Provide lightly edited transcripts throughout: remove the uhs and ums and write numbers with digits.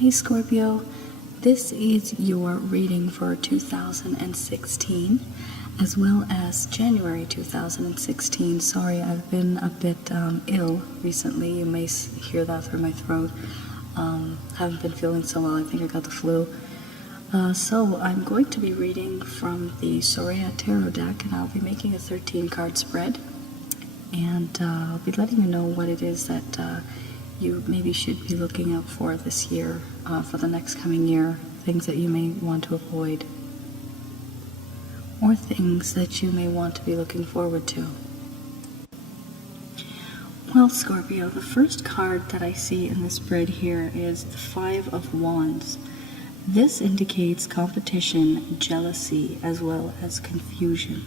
Hi Scorpio, this is your reading for 2016 as well as January 2016. Sorry, I've been a bit ill recently. You may hear that through my throat. Haven't been feeling so well. I think I got the flu. So I'm going to be reading from the Soraya Tarot deck, and I'll be making a 13 card spread, and I'll be letting you know what it is that you maybe should be looking out for this year, for the next coming year, things that you may want to avoid, or things that you may want to be looking forward to. Well, Scorpio, the first card that I see in the spread here is the Five of Wands. This indicates competition, jealousy, as well as confusion.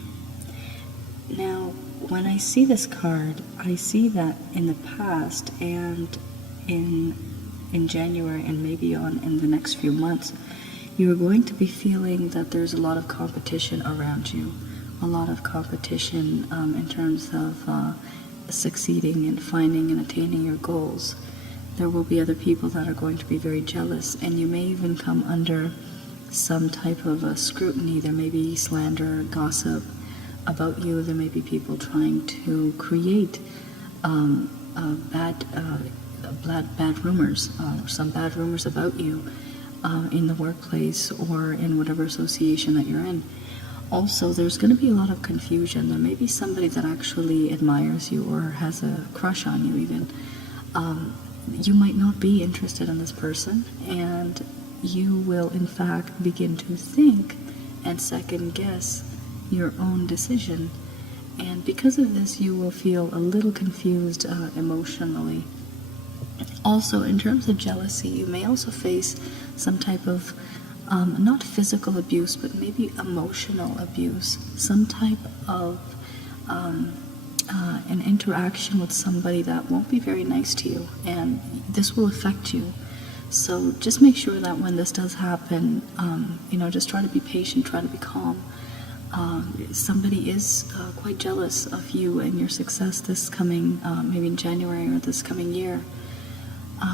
Now, when I see this card, I see that in the past and in January and maybe in the next few months, you are going to be feeling that there's a lot of competition around you, a lot of competition in terms of succeeding and finding and attaining your goals. There will be other people that are going to be very jealous, and you may even come under some type of scrutiny. There may be slander, gossip about you. There may be people trying to create bad rumors, some bad rumors about you in the workplace or in whatever association that you're in. Also, there's going to be a lot of confusion. There may be somebody that actually admires you or has a crush on you even. You might not be interested in this person, and you will in fact begin to think and second guess your own decision, and because of this you will feel a little confused emotionally. Also, in terms of jealousy, you may also face some type of not physical abuse, but maybe emotional abuse, some type of an interaction with somebody that won't be very nice to you, and this will affect you. So just make sure that when this does happen, just try to be patient, try to be calm. Somebody is quite jealous of you and your success this coming, maybe in January or this coming year.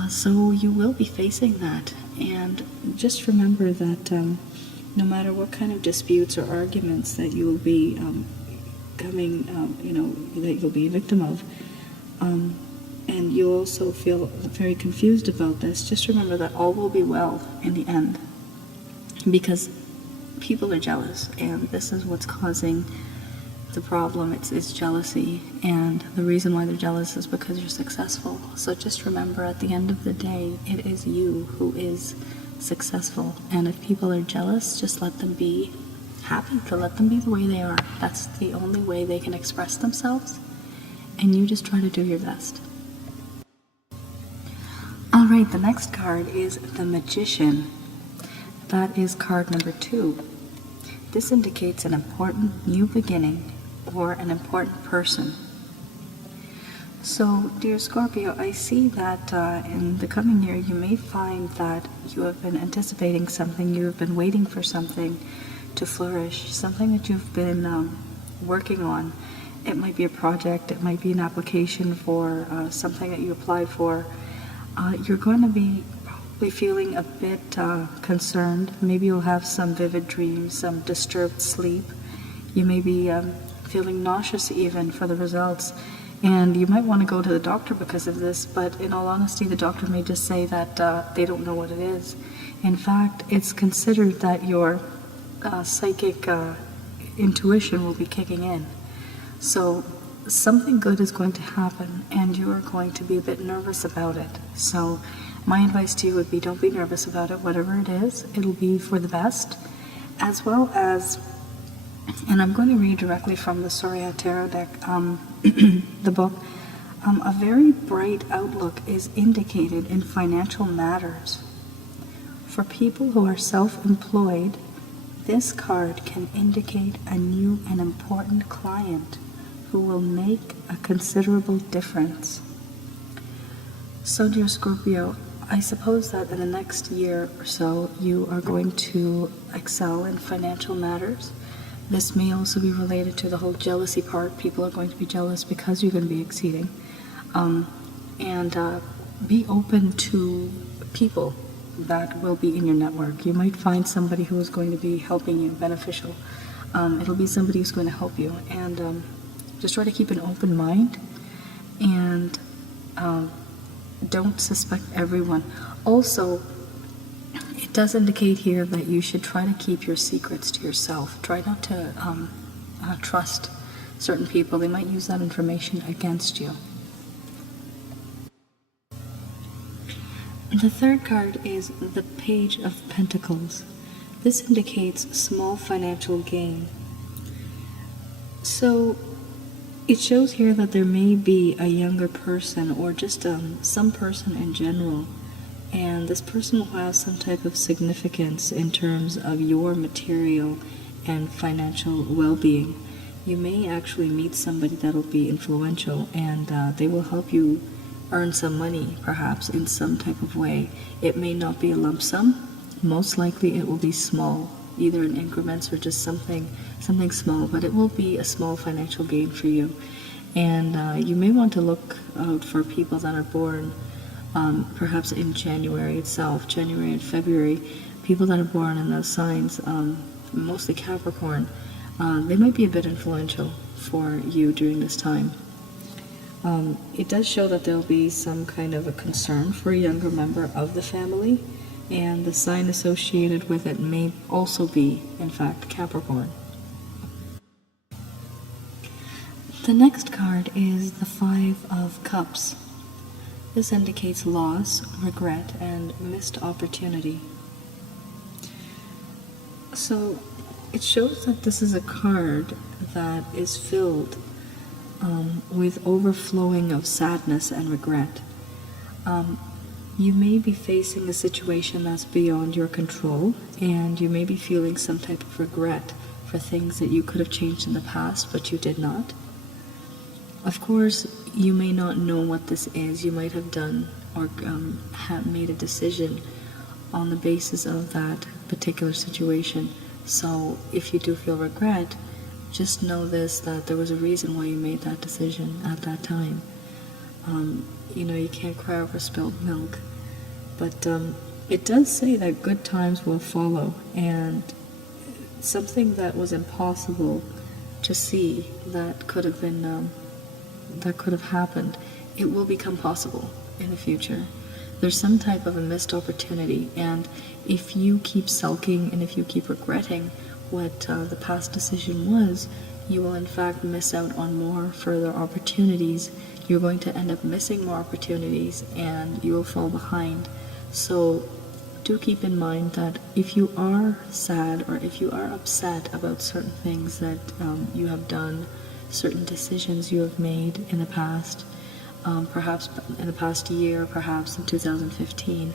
So you will be facing that, and just remember that no matter what kind of disputes or arguments that you will be that you'll be a victim of, and you'll also feel very confused about this, just remember that all will be well in the end, because people are jealous, and this is what's causing the problem. It's jealousy, and the reason why they're jealous is because you're successful. So just remember, at the end of the day, it is you who is successful, and if people are jealous, just let them be happy, to let them be the way they are. That's the only way they can express themselves, and you just try to do your best. Alright, the next card is the Magician. That is card number 2. This indicates an important new beginning or an important person. So, dear Scorpio, I see that in the coming year you may find that you have been anticipating something, you have been waiting for something to flourish, something that you've been working on. It might be a project, it might be an application for something that you applied for. You're going to be probably feeling a bit concerned. Maybe you'll have some vivid dreams, some disturbed sleep. You may be feeling nauseous even for the results, and you might want to go to the doctor because of this, but in all honesty, the doctor may just say that they don't know what it is. In fact, it's considered that your psychic intuition will be kicking in. So something good is going to happen, and you are going to be a bit nervous about it. So my advice to you would be, don't be nervous about it. Whatever it is, it'll be for the best. As well as, and I'm going to read directly from the Soraya Tarot deck, the book, a very bright outlook is indicated in financial matters. For people who are self-employed, this card can indicate a new and important client who will make a considerable difference. So, dear Scorpio, I suppose that in the next year or so you are going to excel in financial matters. This may also be related to the whole jealousy part. People are going to be jealous because you're going to be exceeding. And be open to people that will be in your network. You might find somebody who is going to be helping you, beneficial. It'll be somebody who's going to help you. And just try to keep an open mind, and don't suspect everyone. Also, it does indicate here that you should try to keep your secrets to yourself. Try not to trust certain people. They might use that information against you. The third card is the Page of Pentacles. This indicates small financial gain. So it shows here that there may be a younger person, or just some person in general, and this person will have some type of significance in terms of your material and financial well-being. You may actually meet somebody that will be influential, and they will help you earn some money, perhaps in some type of way. It may not be a lump sum. Most likely it will be small, either in increments or just something small, but it will be a small financial gain for you. And you may want to look out for people that are born perhaps in January itself, January and February. People that are born in those signs, mostly Capricorn, they might be a bit influential for you during this time. It does show that there will be some kind of a concern for a younger member of the family, and the sign associated with it may also be, in fact, Capricorn. The next card is the Five of Cups. This indicates loss, regret, and missed opportunity. So it shows that this is a card that is filled with overflowing of sadness and regret. You may be facing a situation that's beyond your control, and you may be feeling some type of regret for things that you could have changed in the past, but you did not. Of course, you may not know what this is. You might have done or have made a decision on the basis of that particular situation. So if you do feel regret, just know this, that there was a reason why you made that decision at that time. You can't cry over spilled milk. But it does say that good times will follow, and something that was impossible to see that could have been, that could have happened, it will become possible in the future. There's some type of a missed opportunity, and if you keep sulking and if you keep regretting what the past decision was, you will in fact miss out on more further opportunities. You're going to end up missing more opportunities, and you will fall behind. So do keep in mind that if you are sad or if you are upset about certain things that you have done, certain decisions you have made in the past, perhaps in the past year, perhaps in 2015,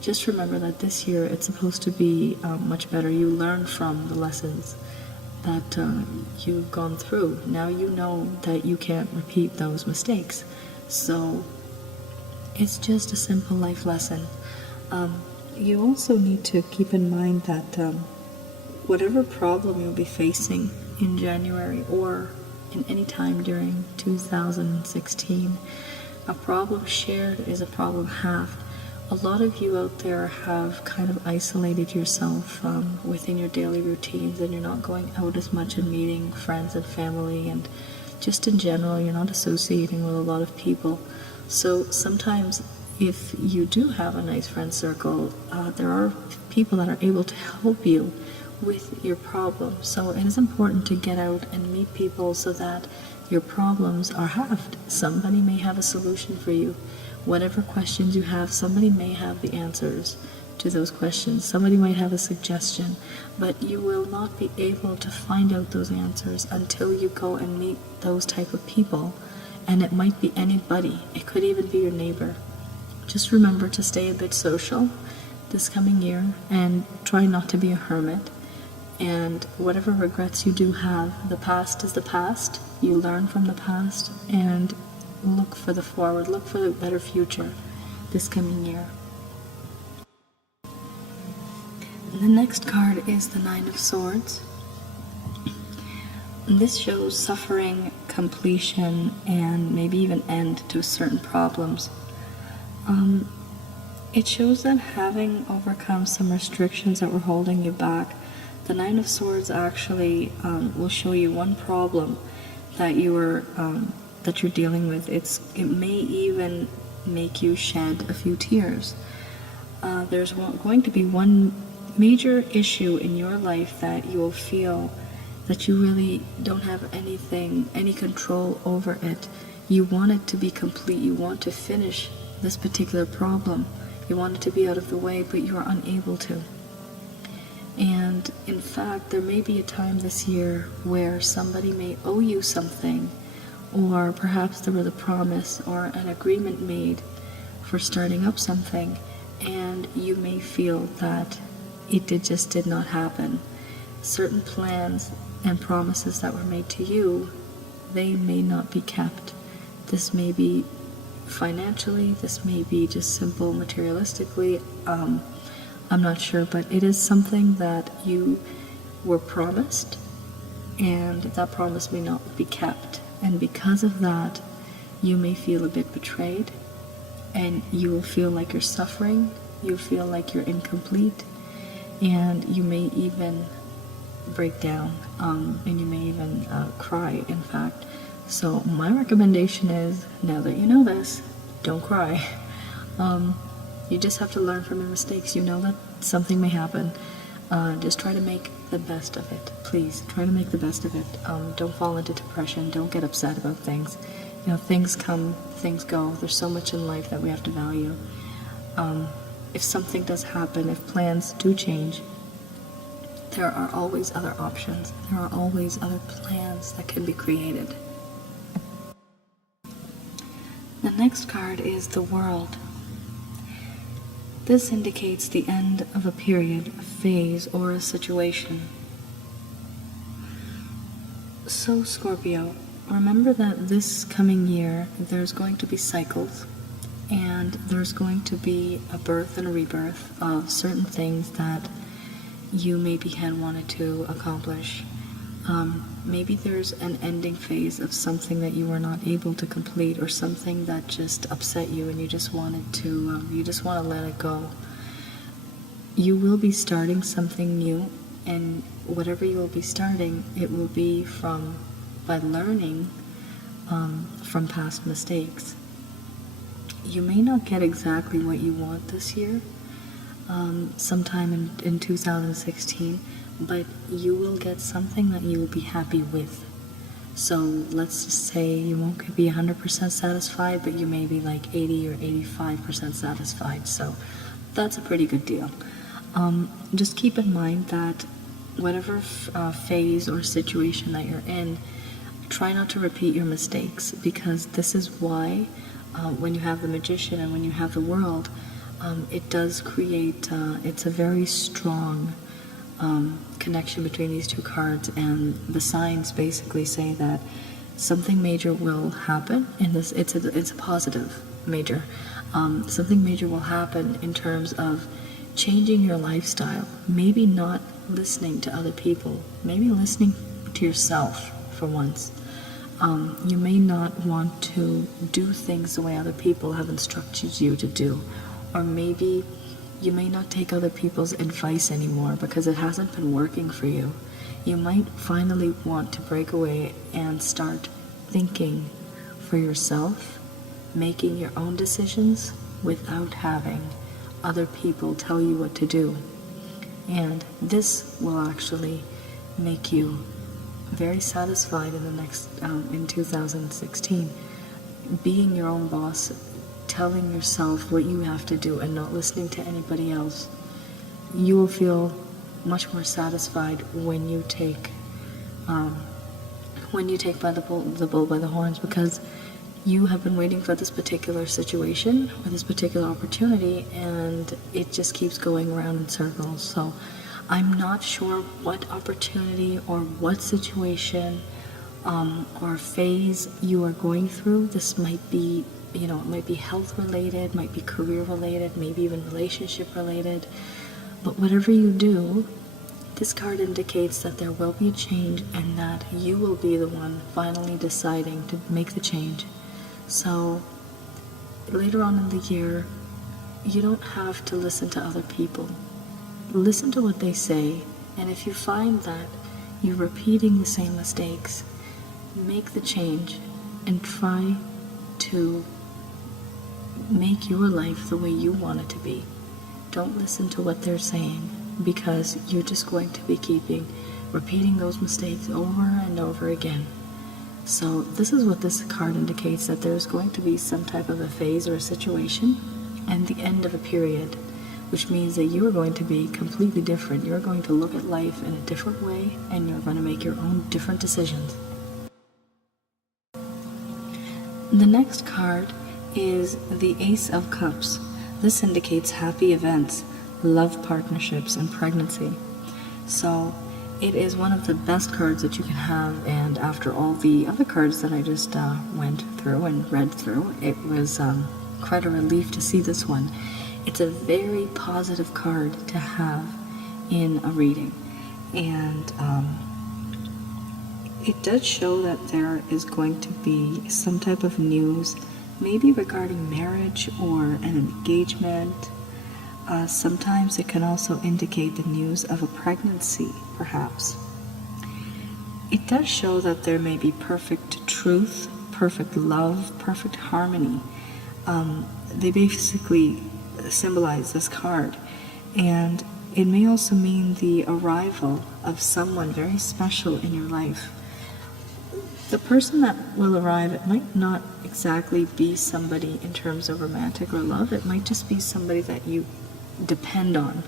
just remember that this year it's supposed to be much better. You learn from the lessons that you've gone through. Now you know that you can't repeat those mistakes. So it's just a simple life lesson. You also need to keep in mind that whatever problem you'll be facing in January or in any time during 2016, a problem shared is a problem halved. A lot of you out there have kind of isolated yourself within your daily routines, and you're not going out as much and meeting friends and family, and just in general you're not associating with a lot of people. So sometimes if you do have a nice friend circle, there are people that are able to help you with your problem. So it is important to get out and meet people so that your problems are halved. Somebody may have a solution for you. Whatever questions you have, somebody may have the answers to those questions. Somebody might have a suggestion, but you will not be able to find out those answers until you go and meet those type of people. And it might be anybody. It could even be your neighbor. Just remember to stay a bit social this coming year and try not to be a hermit. And whatever regrets you do have, the past is the past. You learn from the past and look for the forward, look for the better future this coming year. The next card is the Nine of Swords. This shows suffering, completion, and maybe even end to certain problems. It shows that having overcome some restrictions that were holding you back, the Nine of Swords actually will show you one problem that you're dealing with. It may even make you shed a few tears. There's going to be one major issue in your life that you will feel that you really don't have any control over it. You want it to be complete. You want to finish this particular problem. You want it to be out of the way, but you're unable to. And in fact, there may be a time this year where somebody may owe you something, or perhaps there was a promise or an agreement made for starting up something, and you may feel that it just did not happen. Certain plans and promises that were made to you, they may not be kept. This may be financially, this may be just simple materialistically, I'm not sure, but it is something that you were promised, and that promise may not be kept. And because of that, you may feel a bit betrayed, and you will feel like you're suffering, you feel like you're incomplete, and you may even break down, and you may even cry, in fact. So my recommendation is, now that you know this, don't cry. You just have to learn from your mistakes. You know that something may happen. Just try to make the best of it. Please, try to make the best of it. Don't fall into depression. Don't get upset about things. You know, things come, things go. There's so much in life that we have to value. If something does happen, if plans do change, there are always other options. There are always other plans that can be created. The next card is the World. This indicates the end of a period, a phase, or a situation. So, Scorpio, remember that this coming year there's going to be cycles, and there's going to be a birth and a rebirth of certain things that you maybe had wanted to accomplish. Maybe there's an ending phase of something that you were not able to complete, or something that just upset you and you just wanted to, you just want to let it go. You will be starting something new, and whatever you will be starting, it will be by learning from past mistakes. You may not get exactly what you want this year, sometime in 2016, but you will get something that you will be happy with. So let's just say you won't be 100% satisfied, but you may be like 80 or 85% satisfied. So that's a pretty good deal. Just keep in mind that whatever phase or situation that you're in, try not to repeat your mistakes, because this is why when you have the Magician and when you have the World, it does create, it's a very strong connection between these two cards, and the signs basically say that something major will happen, and it's a positive major. Something major will happen in terms of changing your lifestyle, maybe not listening to other people, maybe listening to yourself for once. You may not want to do things the way other people have instructed you to do, or maybe you may not take other people's advice anymore because it hasn't been working for you. You might finally want to break away and start thinking for yourself, making your own decisions without having other people tell you what to do. And this will actually make you very satisfied in 2016. Being your own boss, telling yourself what you have to do and not listening to anybody else, you will feel much more satisfied when you take the bull by the horns, because you have been waiting for this particular situation or this particular opportunity, and it just keeps going around in circles. So I'm not sure what opportunity or what situation or phase you are going through. This might be, it might be health related, might be career related, maybe even relationship related. But whatever you do, this card indicates that there will be a change, and that you will be the one finally deciding to make the change. So later on in the year, you don't have to listen to other people. Listen to what they say, and if you find that you're repeating the same mistakes, make the change and try to make your life the way you want it to be. Don't listen to what they're saying, because you're just going to be repeating those mistakes over and over again. So this is what this card indicates, that there's going to be some type of a phase or a situation and the end of a period, which means that you are going to be completely different. You're going to look at life in a different way, and you're going to make your own different decisions. The next card is the Ace of Cups. This indicates happy events, love partnerships, and pregnancy. So it is one of the best cards that you can have, and after all the other cards that I just went through and read through, it was quite a relief to see this one. It's a very positive card to have in a reading, and it does show that there is going to be some type of news, maybe regarding marriage or an engagement. Sometimes it can also indicate the news of a pregnancy, perhaps. It does show that there may be perfect truth, perfect love, perfect harmony. They basically symbolize this card, and it may also mean the arrival of someone very special in your life. The person that will arrive, it might not exactly be somebody in terms of romantic or love. It might just be somebody that you depend on.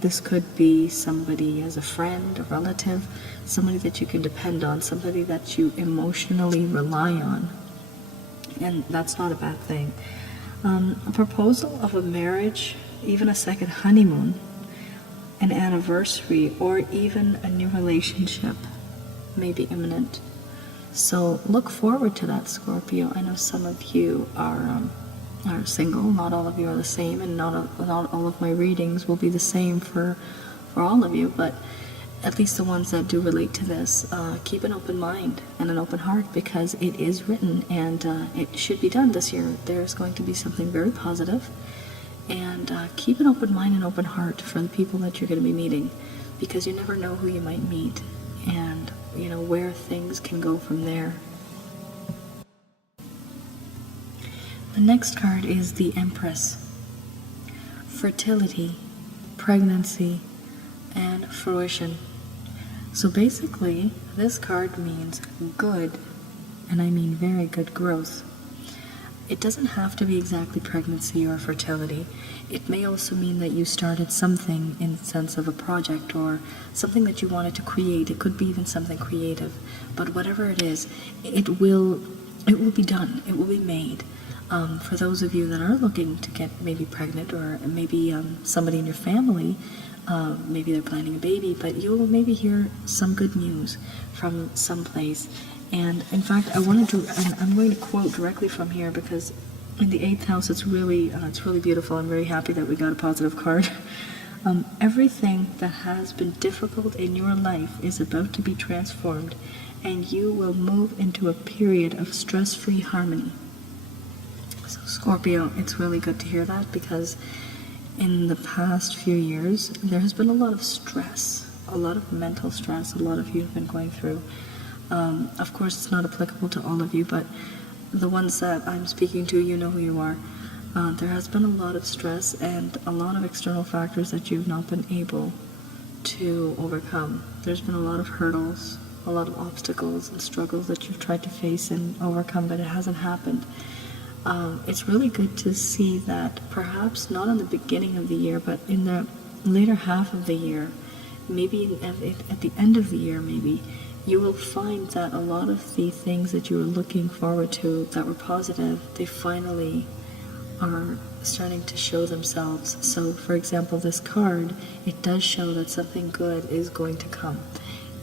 This could be somebody as a friend, a relative, somebody that you can depend on, somebody that you emotionally rely on, and that's not a bad thing. A proposal of a marriage, even a second honeymoon, an anniversary, or even a new relationship may be imminent. So look forward to that, Scorpio. I know some of you are single. Not all of you are the same, and not all of my readings will be the same for all of you, but at least the ones that do relate to this, keep an open mind and an open heart, because it is written, and it should be done this year. There's going to be something very positive, and keep an open mind and open heart for the people that you're going to be meeting, because you never know who you might meet, and where things can go from there. The next card is the Empress. Fertility, pregnancy, and fruition. So basically, this card means good, and I mean very good growth. It doesn't have to be exactly pregnancy or fertility. It may also mean that you started something in the sense of a project or something that you wanted to create. It could be even something creative, but whatever it is, it will be done. It will be made. For those of you that are looking to get maybe pregnant, or maybe somebody in your family, maybe they're planning a baby, but you'll maybe hear some good news from someplace. And in fact, I'm going to quote directly from here, because in the 8th house, it's really beautiful. I'm very happy that we got a positive card. Everything that has been difficult in your life is about to be transformed, and you will move into a period of stress-free harmony. So Scorpio, it's really good to hear that, because in the past few years, there has been a lot of stress, a lot of mental stress, a lot of you have been going through. Of course, it's not applicable to all of you, but the ones that I'm speaking to, you know who you are. There has been a lot of stress and a lot of external factors that you've not been able to overcome. There's been a lot of hurdles, a lot of obstacles and struggles that you've tried to face and overcome, but it hasn't happened. It's really good to see that perhaps not in the beginning of the year, but in the later half of the year, maybe at the end of the year, maybe, you will find that a lot of the things that you were looking forward to that were positive, they finally are starting to show themselves. So, for example, this card, it does show that something good is going to come.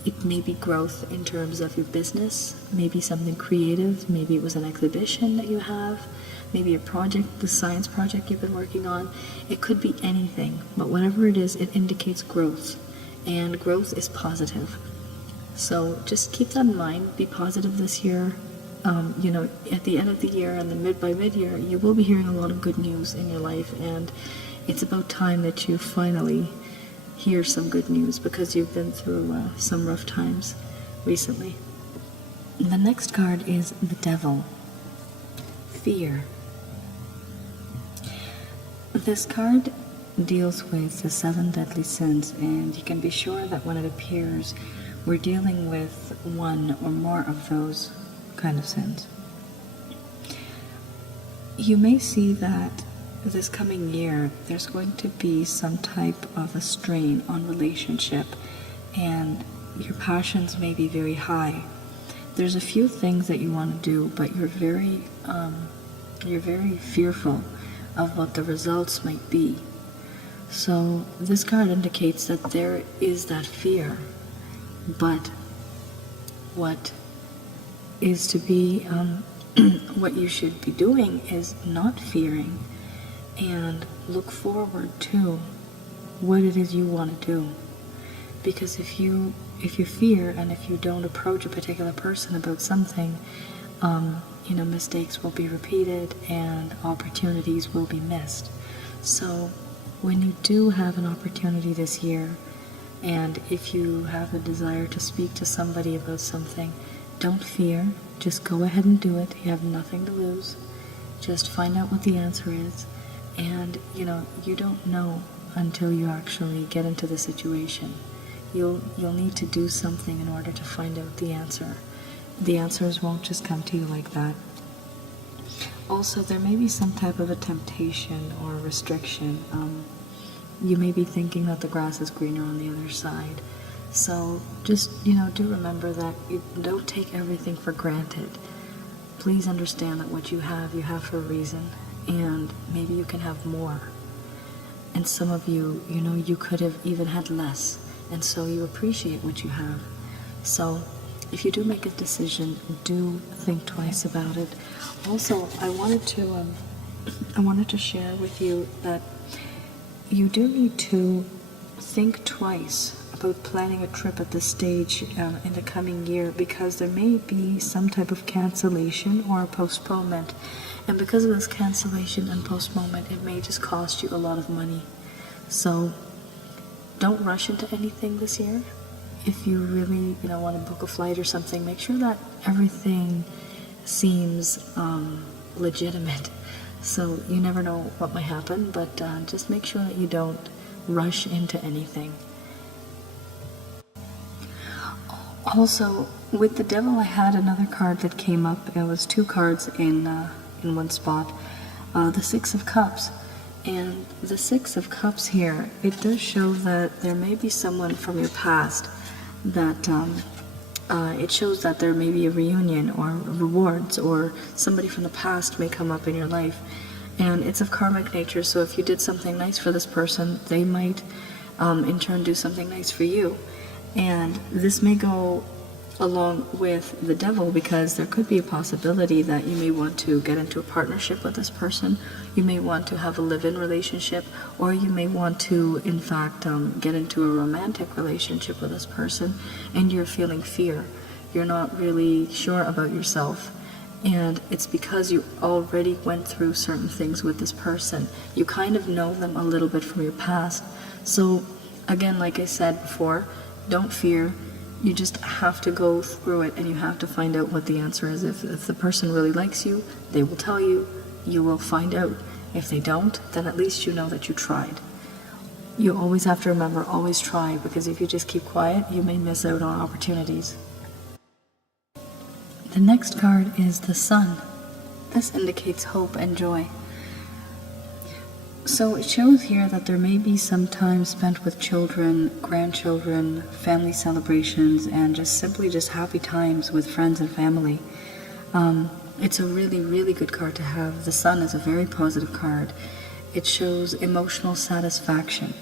It may be growth in terms of your business, maybe something creative, maybe it was an exhibition that you have, maybe a project, the science project you've been working on. It could be anything, but whatever it is, it indicates growth, and growth is positive. So just keep that in mind, be positive this year, at the end of the year and by mid-year, you will be hearing a lot of good news in your life, and it's about time that you finally hear some good news because you've been through some rough times recently. The next card is the Devil. Fear. This card deals with the 7 deadly sins, and you can be sure that when it appears, we're dealing with one or more of those kind of sins. You may see that this coming year, there's going to be some type of a strain on relationship, and your passions may be very high. There's a few things that you want to do, but you're very fearful of what the results might be. So this card indicates that there is that fear, but what is to be, what you should be doing is not fearing and look forward to what it is you want to do. Because if you fear and if you don't approach a particular person about something, mistakes will be repeated and opportunities will be missed. So when you do have an opportunity this year, and if you have a desire to speak to somebody about something, don't fear, just go ahead and do it. You have nothing to lose. Just find out what the answer is, and you don't know until you actually get into the situation. You'll need to do something in order to find out the answer. The answers won't just come to you like that. Also, there may be some type of a temptation or restriction. You may be thinking that the grass is greener on the other side. So just, do remember that you don't take everything for granted. Please understand that what you have for a reason, and maybe you can have more. And some of you, you could have even had less, and so you appreciate what you have. So if you do make a decision, do think twice about it. Also, I wanted to share with you that you do need to think twice about planning a trip at this stage in the coming year, because there may be some type of cancellation or a postponement, and because of this cancellation and postponement, it may just cost you a lot of money. So don't rush into anything this year. If you really want to book a flight or something, make sure that everything seems legitimate. So you never know what might happen, but just make sure that you don't rush into anything. Also, with the Devil, I had another card that came up. It was 2 cards in one spot. The 6 of Cups. And the 6 of Cups here, it does show that there may be someone from your past that it shows that there may be a reunion or rewards, or somebody from the past may come up in your life. And it's of karmic nature, so if you did something nice for this person, they might in turn do something nice for you. And this may go along with the Devil, because there could be a possibility that you may want to get into a partnership with this person, you may want to have a live-in relationship, or you may want to, in fact, get into a romantic relationship with this person, and you're feeling fear. You're not really sure about yourself, and it's because you already went through certain things with this person. You kind of know them a little bit from your past. So, again, like I said before, don't fear. You just have to go through it, and you have to find out what the answer is. If the person really likes you, they will tell you. You will find out. If they don't, then at least you know that you tried. You always have to remember, always try, because if you just keep quiet, you may miss out on opportunities. The next card is the Sun. This indicates hope and joy. So it shows here that there may be some time spent with children, grandchildren, family celebrations, and just simply happy times with friends and family. It's a really, really good card to have. The Sun is a very positive card. It shows emotional satisfaction.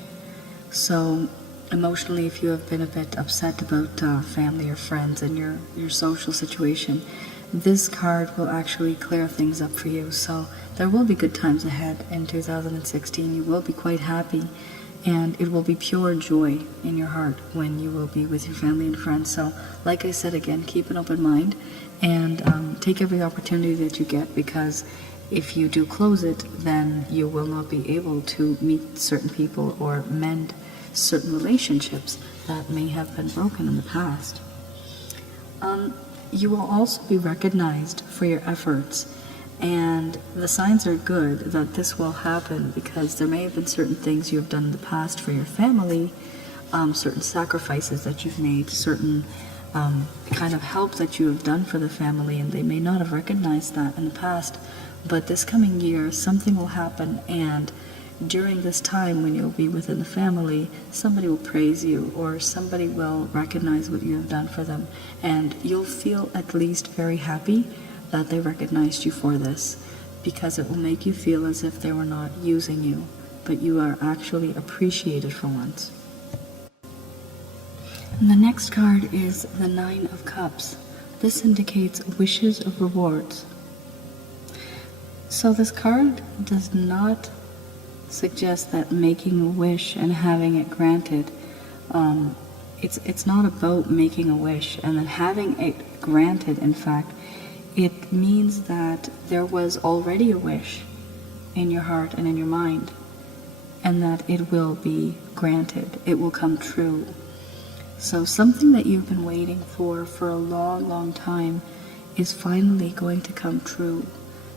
So emotionally, if you have been a bit upset about family or friends and your social situation, this card will actually clear things up for you. So there will be good times ahead in 2016. You will be quite happy, and it will be pure joy in your heart when you will be with your family and friends. So like I said again, keep an open mind And take every opportunity that you get, because if you do close it, then you will not be able to meet certain people or mend certain relationships that may have been broken in the past. You will also be recognized for your efforts, and the signs are good that this will happen, because there may have been certain things you have done in the past for your family, certain sacrifices that you've made, certain kind of help that you have done for the family, and they may not have recognized that in the past. But this coming year, something will happen, and during this time when you'll be within the family, somebody will praise you, or somebody will recognize what you have done for them, and you'll feel at least very happy that they recognized you for this, because it will make you feel as if they were not using you, but you are actually appreciated for once. And the next card is the Nine of Cups. This indicates wishes of rewards. So this card does not suggest that making a wish and having it granted, it's not about making a wish and then having it granted. In fact, it means that there was already a wish in your heart and in your mind, and that it will be granted. It will come true. So something that you've been waiting for a long, long time is finally going to come true.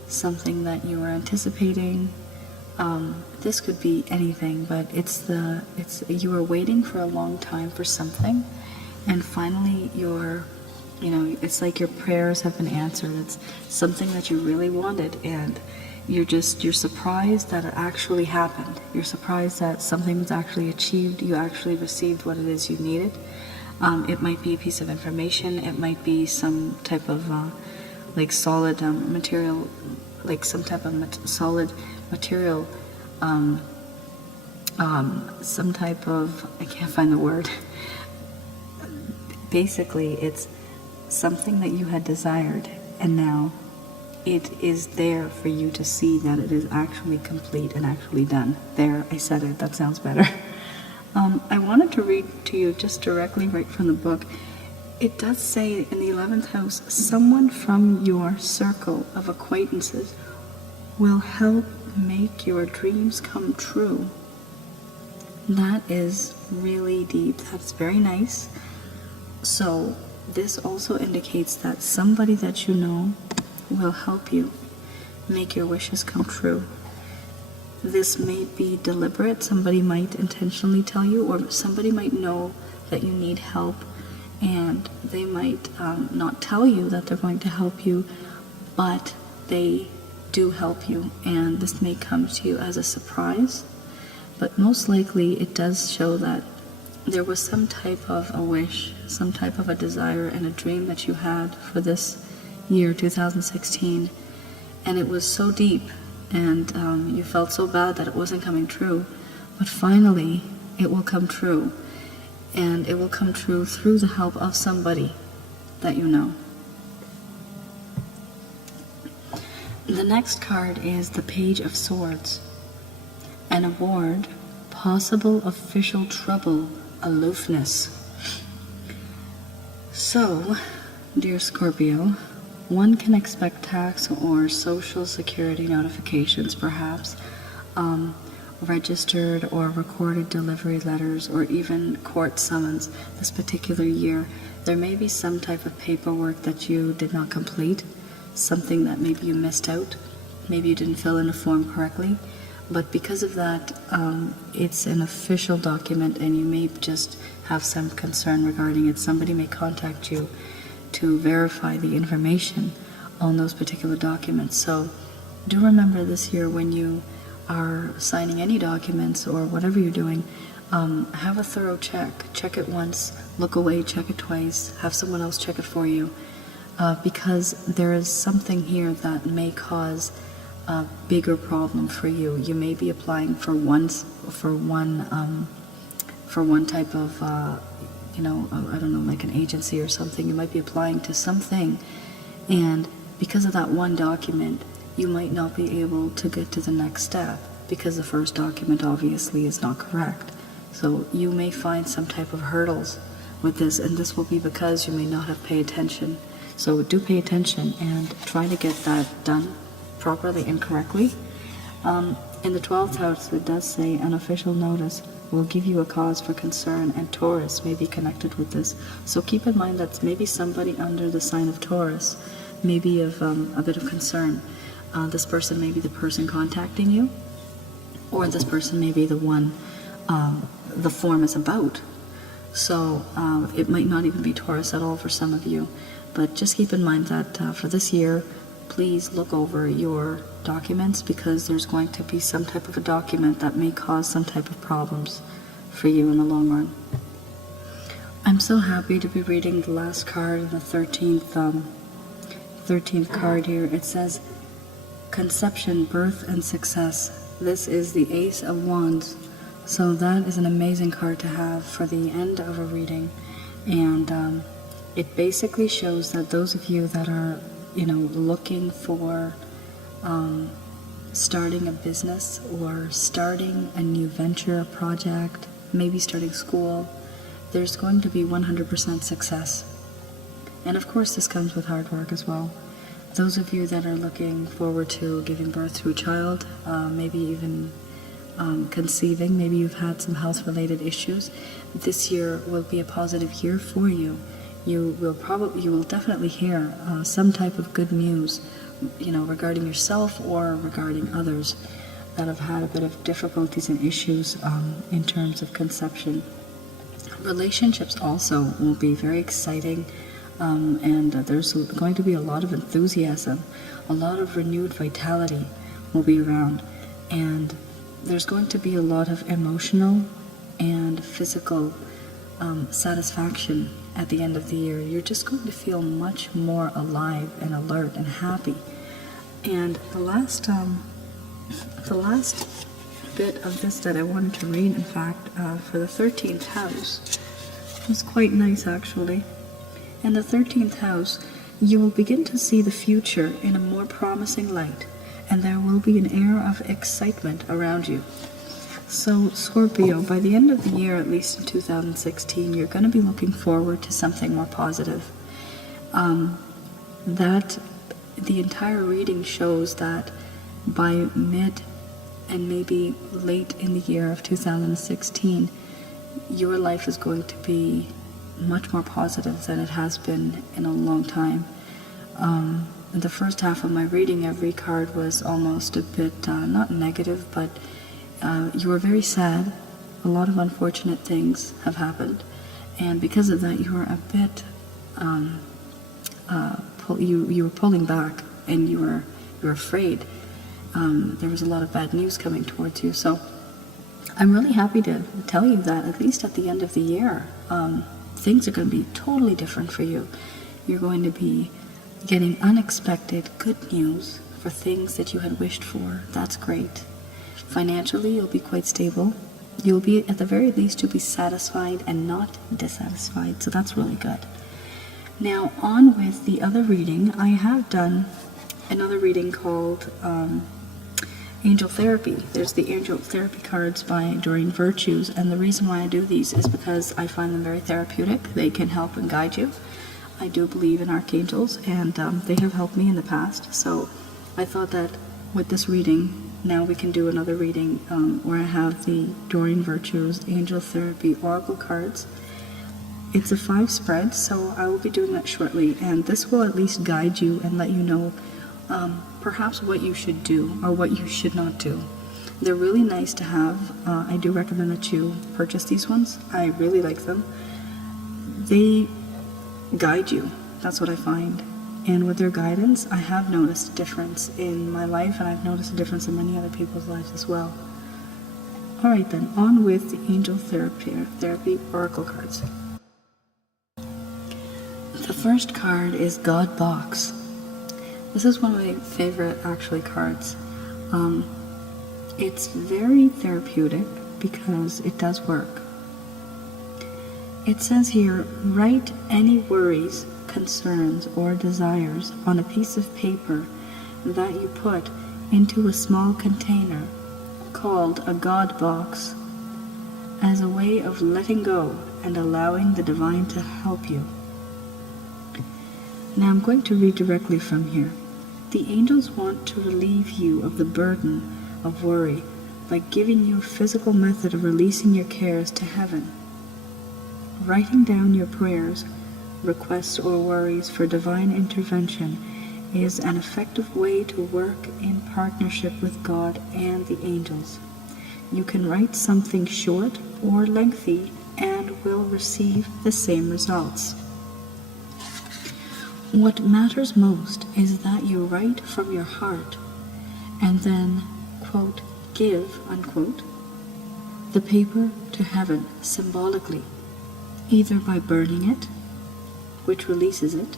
Something that you were anticipating. This could be anything, but you were waiting for a long time for something, and finally it's like your prayers have been answered. It's something that you really wanted, and you're surprised that it actually happened. You're surprised that something was actually achieved. You actually received what it is you needed. It might be a piece of information. It might be some type of solid material, like some type of solid material, some type of, I can't find the word. Basically, it's something that you had desired, and now it is there for you to see that it is actually complete and actually done. There, I said it. That sounds better. I wanted to read to you just directly right from the book. It does say in the 11th house, someone from your circle of acquaintances will help make your dreams come true. That is really deep. That's very nice. So this also indicates that somebody that you know will help you make your wishes come true. This may be deliberate. Somebody might intentionally tell you, or somebody might know that you need help, and they might not tell you that they're going to help you, but they do help you, and this may come to you as a surprise. But most likely it does show that there was some type of a wish, some type of a desire and a dream that you had for this year, 2016, and it was so deep, and you felt so bad that it wasn't coming true, but finally it will come true, and it will come true through the help of somebody that you know. The next card is the Page of Swords. An award, possible official trouble, aloofness. So, dear Scorpio, one can expect tax or social security notifications, perhaps, registered or recorded delivery letters, or even court summons this particular year. There may be some type of paperwork that you did not complete, something that maybe you missed out, maybe you didn't fill in a form correctly, but because of that, it's an official document, and you may just have some concern regarding it. Somebody may contact you to verify the information on those particular documents. So do remember this year, when you are signing any documents or whatever you're doing, have a thorough check. Check it once, look away, check it twice, have someone else check it for you, because there is something here that may cause a bigger problem for you. You may be applying for one type of I don't know, like an agency or something. You might be applying to something, and because of that one document, you might not be able to get to the next step, because the first document obviously is not correct. So you may find some type of hurdles with this, and this will be because you may not have paid attention. So do pay attention and try to get that done properly and correctly. In the 12th house, it does say an official notice will give you a cause for concern, and Taurus may be connected with this. So keep in mind that maybe somebody under the sign of Taurus may be of a bit of concern. This person may be the person contacting you, or this person may be the one the form is about. So it might not even be Taurus at all for some of you. But just keep in mind that for this year, please look over your documents, because there's going to be some type of a document that may cause some type of problems for you in the long run. I'm so happy to be reading the last card, the 13th card here. It says conception, birth, and success. This is the Ace of Wands. So that is an amazing card to have for the end of a reading. And it basically shows that those of you that are, looking for starting a business or starting a new venture, a project, maybe starting school, there's going to be 100% success. And of course this comes with hard work as well. Those of you that are looking forward to giving birth to a child, maybe even conceiving, maybe you've had some health-related issues, this year will be a positive year for you. You will definitely hear some type of good news, regarding yourself or regarding others that have had a bit of difficulties and issues in terms of conception. Relationships also will be very exciting, and there's going to be a lot of enthusiasm, a lot of renewed vitality will be around, and there's going to be a lot of emotional and physical satisfaction at the end of the year. You're just going to feel much more alive and alert and happy. And the last bit of this that I wanted to read, in fact, for the 13th house, was quite nice actually. In the 13th house, you will begin to see the future in a more promising light, and there will be an air of excitement around you. So Scorpio, by the end of the year, at least in 2016, you're going to be looking forward to something more positive. That the entire reading shows that by mid and maybe late in the year of 2016, your life is going to be much more positive than it has been in a long time. In the first half of my reading, every card was almost a bit, not negative, but you were very sad. A lot of unfortunate things have happened, and because of that, you were a bit, you were pulling back, and you were afraid. There was a lot of bad news coming towards you. So I'm really happy to tell you that at least at the end of the year, things are going to be totally different for you. You're going to be getting unexpected good news for things that you had wished for. That's great. Financially, you'll be quite stable. You'll be, at the very least, you'll be satisfied and not dissatisfied. So that's really good. Now, on with the other reading. I have done another reading called Angel Therapy. There's the Angel Therapy cards by Doreen Virtues, and the reason why I do these is because I find them very therapeutic. They can help and guide you. I do believe in archangels, and they have helped me in the past. So I thought that with this reading, now we can do another reading where I have the Doreen Virtues Angel Therapy Oracle cards. It's a 5 spread, so I will be doing that shortly, and this will at least guide you and let you know perhaps what you should do or what you should not do. They're really nice to have. I do recommend that you purchase these ones. I really like them. They guide you. That's what I find. And with their guidance, I have noticed a difference in my life, and I've noticed a difference in many other people's lives as well. Alright then, on with the Angel Therapy Oracle cards. The first card is God Box. This is one of my favorite, actually, cards. It's very therapeutic because it does work. It says here, write any worries, concerns, or desires on a piece of paper that you put into a small container called a God Box as a way of letting go and allowing the divine to help you. Now I'm going to read directly from here. The angels want to relieve you of the burden of worry by giving you a physical method of releasing your cares to heaven. Writing down your prayers, requests, or worries for divine intervention is an effective way to work in partnership with God and the angels. You can write something short or lengthy and will receive the same results. What matters most is that you write from your heart and then, quote, give, unquote, the paper to heaven symbolically, either by burning it, which releases it,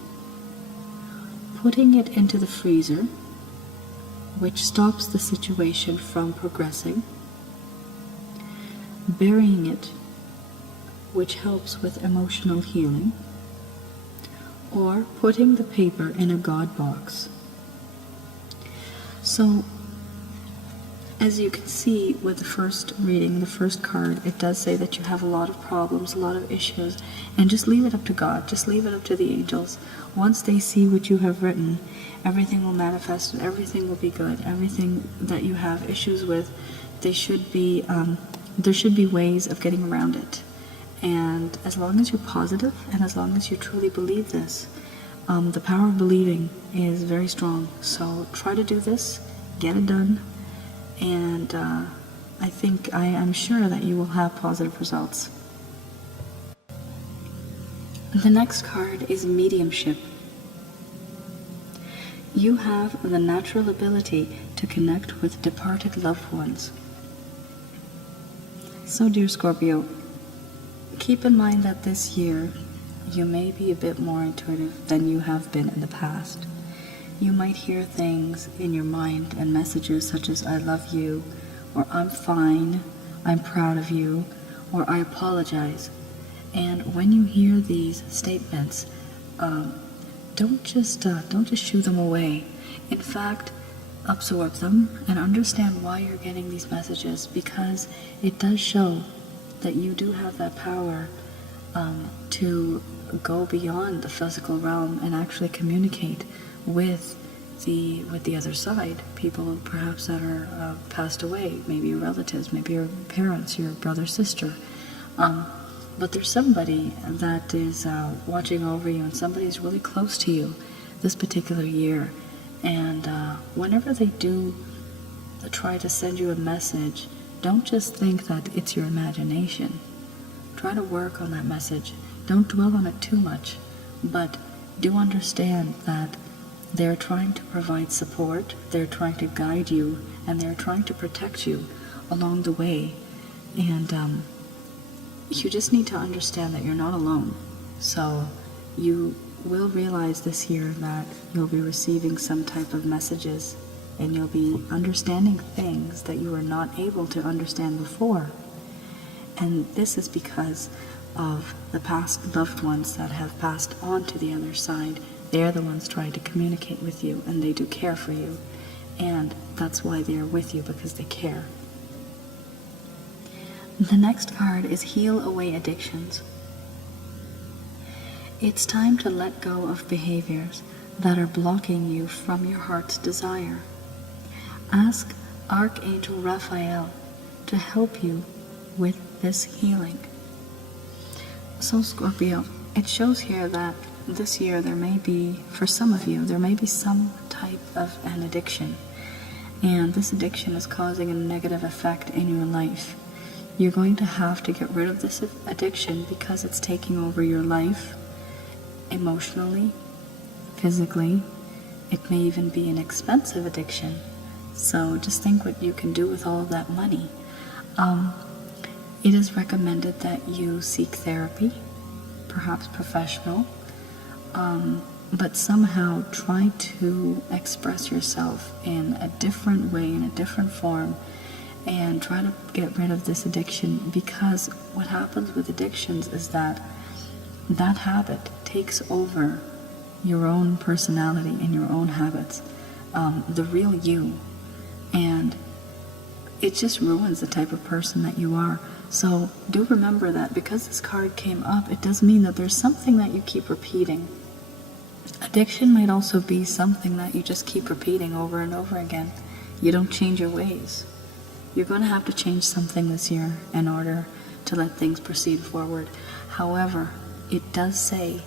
putting it into the freezer, which stops the situation from progressing, burying it, which helps with emotional healing, or putting the paper in a God box. So, as you can see with the first reading, the first card, it does say that you have a lot of problems, a lot of issues, and just leave it up to God, just leave it up to the angels. Once they see what you have written, everything will manifest and everything will be good. Everything that you have issues with, there should be ways of getting around it. And as long as you're positive and as long as you truly believe this, the power of believing is very strong. So try to do this, get it done, and I am sure that you will have positive results. The next card is mediumship. You have the natural ability to connect with departed loved ones. So, dear Scorpio, keep in mind that this year you may be a bit more intuitive than you have been in the past. You might hear things in your mind and messages such as I love you, or I'm fine, I'm proud of you, or I apologize. And when you hear these statements, don't just shoo them away. In fact, absorb them and understand why you're getting these messages, because it does show that you do have that power to go beyond the physical realm and actually communicate with the other side, people perhaps that are passed away, maybe your relatives, maybe your parents, your brother, sister. But there's somebody that is watching over you, and somebody's really close to you this particular year. And whenever they do try to send you a message, don't just think that it's your imagination. Try to work on that message. Don't dwell on it too much, but do understand that they're trying to provide support, they're trying to guide you, and they're trying to protect you along the way. And you just need to understand that you're not alone. So you will realize this year that you'll be receiving some type of messages, and you'll be understanding things that you were not able to understand before. And this is because of the past loved ones that have passed on to the other side. They're the ones trying to communicate with you, and they do care for you. And that's why they're with you, because they care. The next card is Heal Away Addictions. It's time to let go of behaviors that are blocking you from your heart's desire. Ask Archangel Raphael to help you with this healing. So Scorpio, it shows here that this year there may be, for some of you, there may be some type of an addiction. And this addiction is causing a negative effect in your life. You're going to have to get rid of this addiction because it's taking over your life emotionally, physically. It may even be an expensive addiction. So just think what you can do with all of that money. It is recommended that you seek therapy, perhaps professional, but somehow try to express yourself in a different way, in a different form, and try to get rid of this addiction, because what happens with addictions is that that habit takes over your own personality and your own habits, the real you, and it just ruins the type of person that you are. So do remember that because this card came up, it does mean that there's something that you keep repeating. Addiction might also be something that you just keep repeating over and over again. You don't change your ways. You're going to have to change something this year in order to let things proceed forward. However, it does say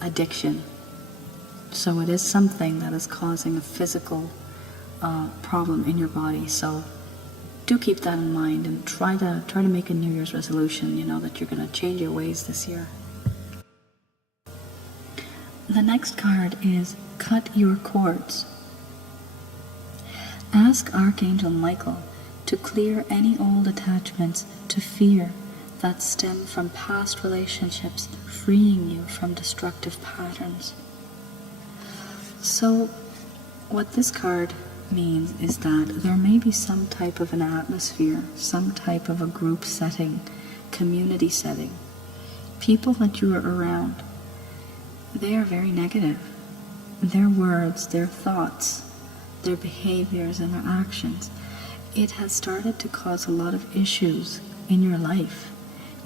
addiction. So it is something that is causing a physical problem in your body. So do keep that in mind and try to make a New Year's resolution, that you're going to change your ways this year. The next card is Cut Your Cords. Ask Archangel Michael to clear any old attachments to fear that stem from past relationships, freeing you from destructive patterns. So, what this card means is that there may be some type of an atmosphere, some type of a group setting, community setting. People that you are around, they are very negative. Their words, their thoughts, their behaviors, and their actions, it has started to cause a lot of issues in your life.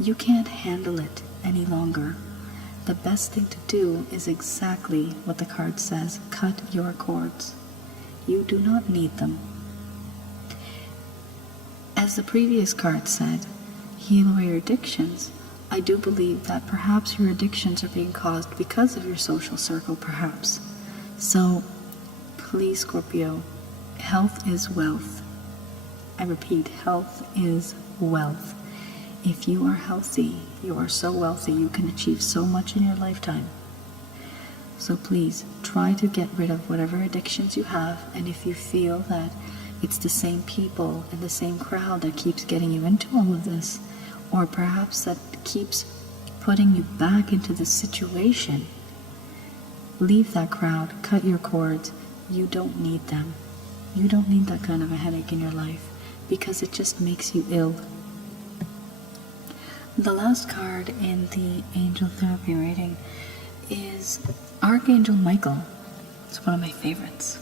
You can't handle it any longer. The best thing to do is exactly what the card says: cut your cords. You do not need them. As the previous card said, heal away your addictions. I do believe that perhaps your addictions are being caused because of your social circle, perhaps. So, please, Scorpio, health is wealth. I repeat, health is wealth. If you are healthy, you are so wealthy, you can achieve so much in your lifetime. So please, try to get rid of whatever addictions you have, and if you feel that it's the same people and the same crowd that keeps getting you into all of this, or perhaps that keeps putting you back into this situation, leave that crowd, cut your cords. You don't need them. You don't need that kind of a headache in your life, because it just makes you ill. The last card in the Angel Therapy reading is Archangel Michael. It's one of my favorites.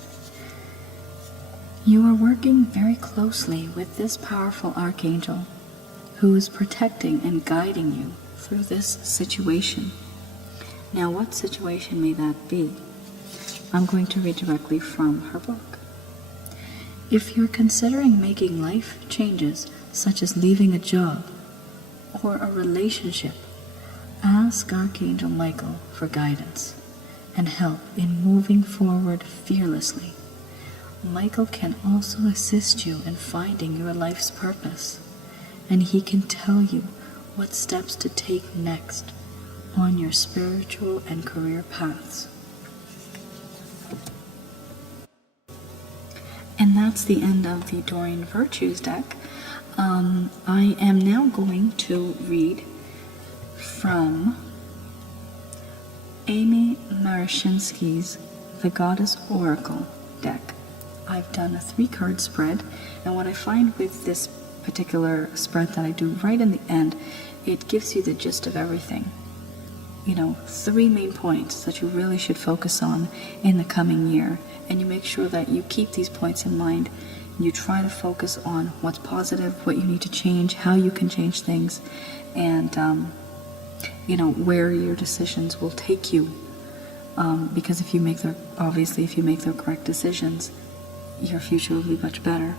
You are working very closely with this powerful Archangel who is protecting and guiding you through this situation. Now, what situation may that be? I'm going to read directly from her book. If you're considering making life changes, such as leaving a job or a relationship, ask Archangel Michael for guidance and help in moving forward fearlessly. Michael can also assist you in finding your life's purpose, and he can tell you what steps to take next on your spiritual and career paths. And that's the end of the Doreen Virtues deck. I am now going to read from Amy Marashinsky's The Goddess Oracle deck. I've done a 3-card spread, and what I find with this particular spread that I do right in the end, it gives you the gist of everything. 3 main points that you really should focus on in the coming year, and you make sure that you keep these points in mind. You try to focus on what's positive, what you need to change, how you can change things, and where your decisions will take you. Because if you make the correct decisions, your future will be much better.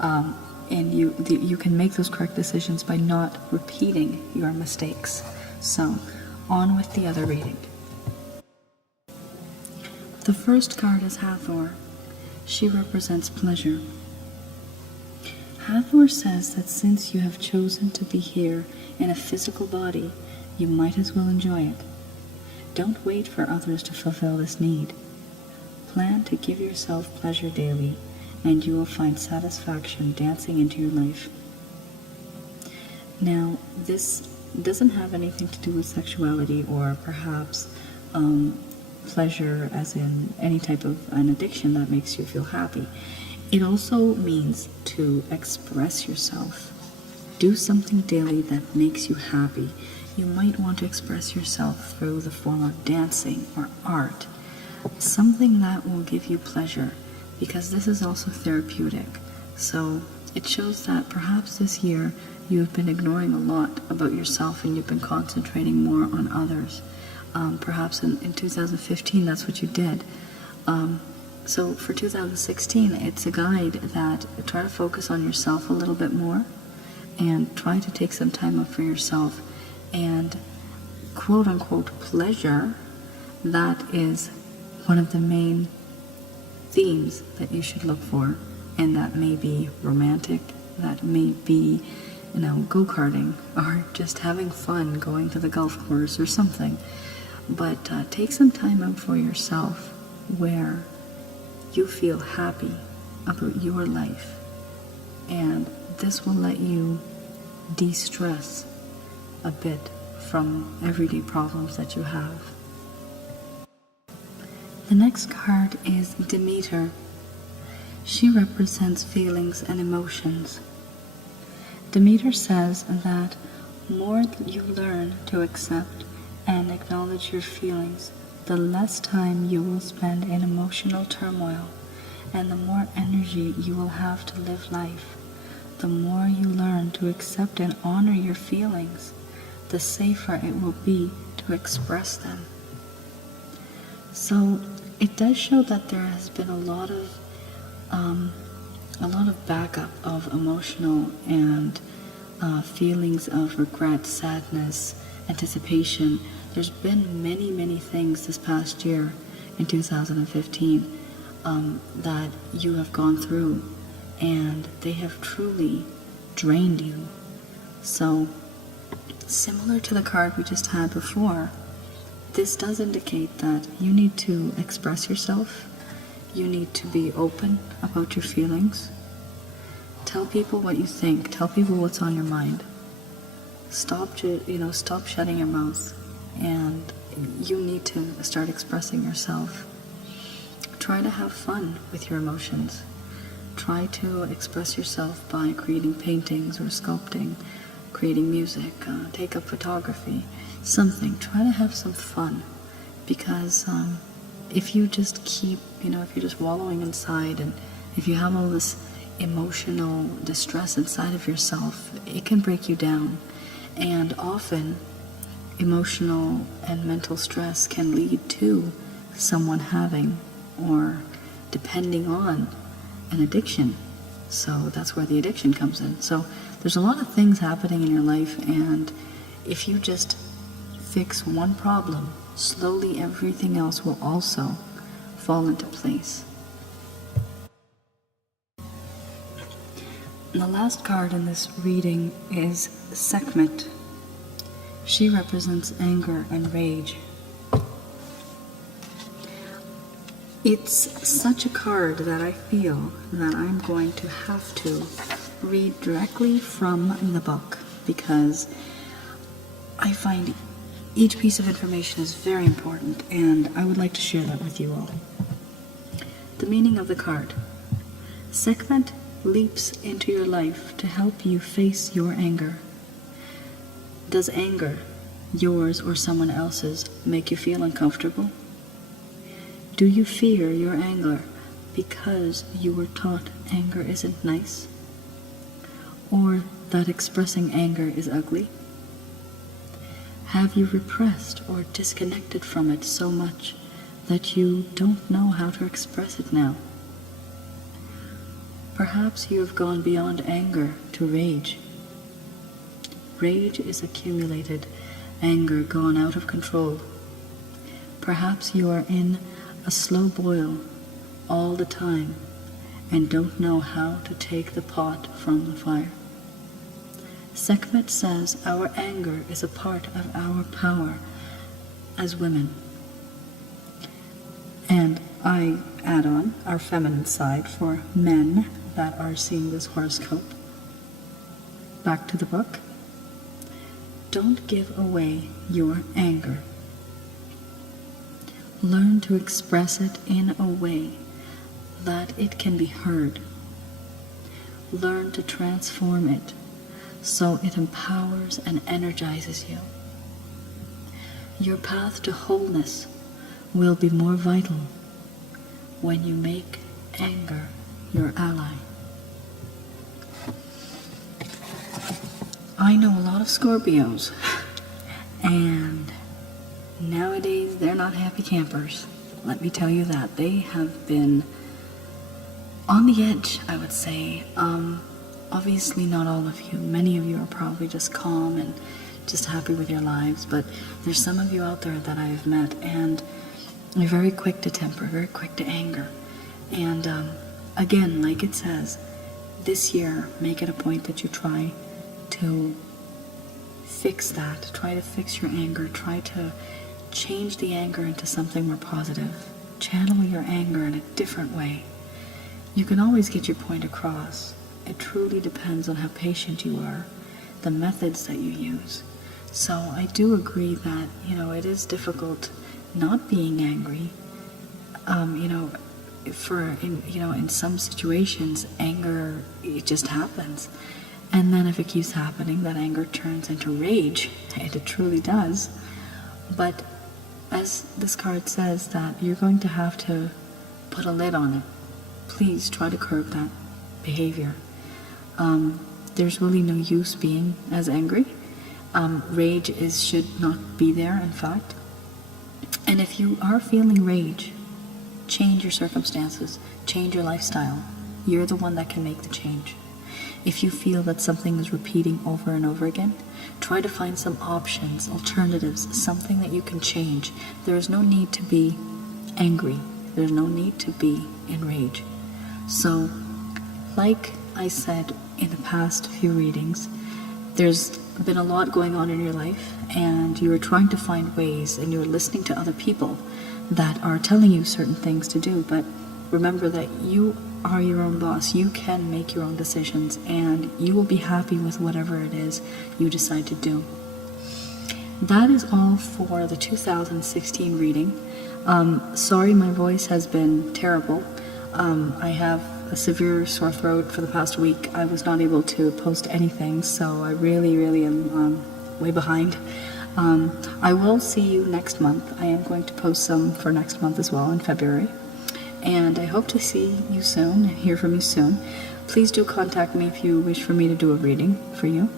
And you can make those correct decisions by not repeating your mistakes. So, on with the other reading. The first card is Hathor. She represents pleasure. Hathor says that since you have chosen to be here in a physical body, you might as well enjoy it. Don't wait for others to fulfill this need. Plan to give yourself pleasure daily, and you will find satisfaction dancing into your life. Now, this doesn't have anything to do with sexuality or perhaps pleasure as in any type of an addiction that makes you feel happy. It also means to express yourself. Do something daily that makes you happy. You might want to express yourself through the form of dancing or art, something that will give you pleasure, because this is also therapeutic. So it shows that perhaps this year you have been ignoring a lot about yourself and you've been concentrating more on others. Perhaps in 2015 that's what you did. So for 2016, it's a guide that try to focus on yourself a little bit more and try to take some time up for yourself and quote-unquote pleasure. That is one of the main themes that you should look for, and that may be romantic, that may be, go-karting, or just having fun going to the golf course or something. But take some time out for yourself where you feel happy about your life, and this will let you de-stress a bit from everyday problems that you have. The next card is Demeter. She represents feelings and emotions. Demeter says that more you learn to accept and acknowledge your feelings, the less time you will spend in emotional turmoil, and the more energy you will have to live life. The more you learn to accept and honor your feelings, the safer it will be to express them. So it does show that there has been a lot of backup of emotional and feelings of regret, sadness, anticipation. There's been many things this past year in 2015 that you have gone through, and they have truly drained you. So similar to the card we just had before, this does indicate that you need to express yourself. You need to be open about your feelings. Tell people what you think. Tell people what's on your mind. Stop shutting your mouth. And you need to start expressing yourself. Try to have fun with your emotions. Try to express yourself by creating paintings or sculpting, creating music, take up photography, something. Try to have some fun, because if you just keep, if you're just wallowing inside, and if you have all this emotional distress inside of yourself, it can break you down. And often emotional and mental stress can lead to someone having or depending on an addiction. So that's where the addiction comes in. So there's a lot of things happening in your life, and if you just fix one problem, slowly everything else will also fall into place. And the last card in this reading is Sekhmet. She represents anger and rage. It's such a card that I feel that I'm going to have to read directly from the book, because I find each piece of information is very important, and I would like to share that with you all. The meaning of the card. Sekhmet leaps into your life to help you face your anger. Does anger, yours or someone else's, make you feel uncomfortable? Do you fear your anger because you were taught anger isn't nice? Or that expressing anger is ugly? Have you repressed or disconnected from it so much that you don't know how to express it now? Perhaps you have gone beyond anger to rage. Rage is accumulated anger gone out of control. Perhaps you are in a slow boil all the time and don't know how to take the pot from the fire. Sekhmet says our anger is a part of our power as women. And I add on our feminine side for men that are seeing this horoscope. Back to the book. Don't give away your anger. Learn to express it in a way that it can be heard. Learn to transform it so it empowers and energizes you. Your path to wholeness will be more vital when you make anger your ally. I know a lot of Scorpios, and nowadays they're not happy campers. Let me tell you that. They have been on the edge, I would say. Obviously not all of you. Many of you are probably just calm and just happy with your lives, but there's some of you out there that I've met, and you're very quick to temper, very quick to anger. And again, like it says, this year, make it a point that you try to fix that. Try to fix your anger. Try to change the anger into something more positive. Channel your anger in a different way. You can always get your point across. It truly depends on how patient you are, the methods that you use. So I do agree that, it is difficult not being angry. In some situations, anger, it just happens. And then if it keeps happening, that anger turns into rage, and it truly does. But as this card says, that you're going to have to put a lid on it. Please try to curb that behavior. There's really no use being as angry. Rage should not be there, in fact. And if you are feeling rage, change your circumstances, change your lifestyle. You're the one that can make the change. If you feel that something is repeating over and over again, try to find some options, alternatives, something that you can change. There is no need to be angry. There's no need to be in rage. So, like I said in the past few readings, there's been a lot going on in your life, and you are trying to find ways, and you're listening to other people that are telling you certain things to do, but remember that you are your own boss. You can make your own decisions, and you will be happy with whatever it is you decide to do. That is all for the 2016 reading. Sorry my voice has been terrible. I have a severe sore throat for the past week. I was not able to post anything, so I really am way behind. I will see you next month. I am going to post some for next month as well, in February. And I hope to see you soon and hear from you soon. Please do contact me if you wish for me to do a reading for you.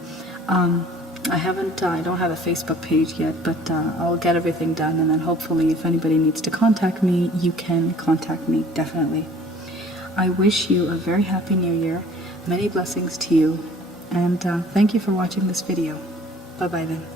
I don't have a Facebook page yet, but I'll get everything done, and then hopefully if anybody needs to contact me, you can contact me, definitely. I wish you a very happy new year, many blessings to you, and thank you for watching this video. Bye-bye then.